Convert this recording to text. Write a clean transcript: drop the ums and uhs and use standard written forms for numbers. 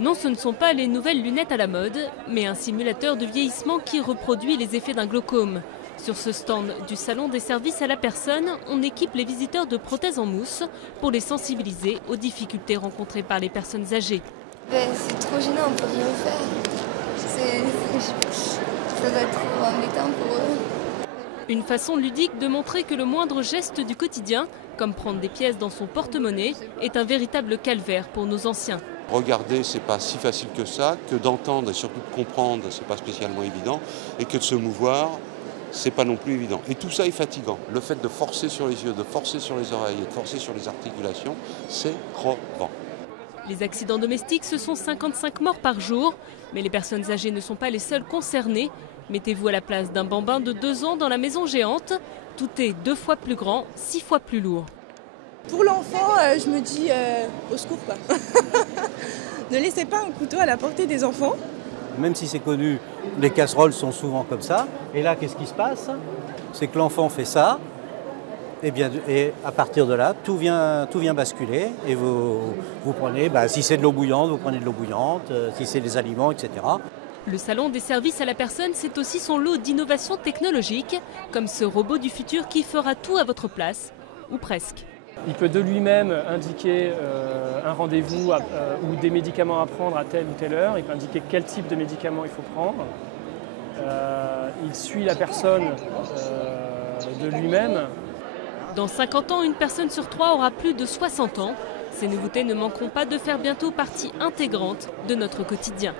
Non, ce ne sont pas les nouvelles lunettes à la mode, mais un simulateur de vieillissement qui reproduit les effets d'un glaucome. Sur ce stand du salon des services à la personne, on équipe les visiteurs de prothèses en mousse pour les sensibiliser aux difficultés rencontrées par les personnes âgées. C'est trop gênant, on peut rien faire. Ça doit être trop embêtant pour eux. Une façon ludique de montrer que le moindre geste du quotidien, comme prendre des pièces dans son porte-monnaie, est un véritable calvaire pour nos anciens. Regarder, c'est pas si facile que ça, que d'entendre et surtout de comprendre, c'est pas spécialement évident, et que de se mouvoir, c'est pas non plus évident. Et tout ça est fatigant. Le fait de forcer sur les yeux, de forcer sur les oreilles et de forcer sur les articulations, c'est crevant. Les accidents domestiques, ce sont 55 morts par jour, mais les personnes âgées ne sont pas les seules concernées. Mettez-vous à la place d'un bambin de 2 ans dans la maison géante. Tout est 2 fois plus grand, 6 fois plus lourd. Pour l'enfant, je me dis au secours quoi. Ne laissez pas un couteau à la portée des enfants. Même si c'est connu, les casseroles sont souvent comme ça. Et là, qu'est-ce qui se passe? C'est que l'enfant fait ça. Et à partir de là, tout vient basculer. Et vous prenez, si c'est de l'eau bouillante, vous prenez de l'eau bouillante. Si c'est des aliments, etc. Le salon des services à la personne, c'est aussi son lot d'innovations technologiques, comme ce robot du futur qui fera tout à votre place, ou presque. Il peut de lui-même indiquer un rendez-vous ou des médicaments à prendre à telle ou telle heure. Il peut indiquer quel type de médicaments il faut prendre. Il suit la personne de lui-même. Dans 50 ans, une personne sur 3 aura plus de 60 ans. Ces nouveautés ne manqueront pas de faire bientôt partie intégrante de notre quotidien.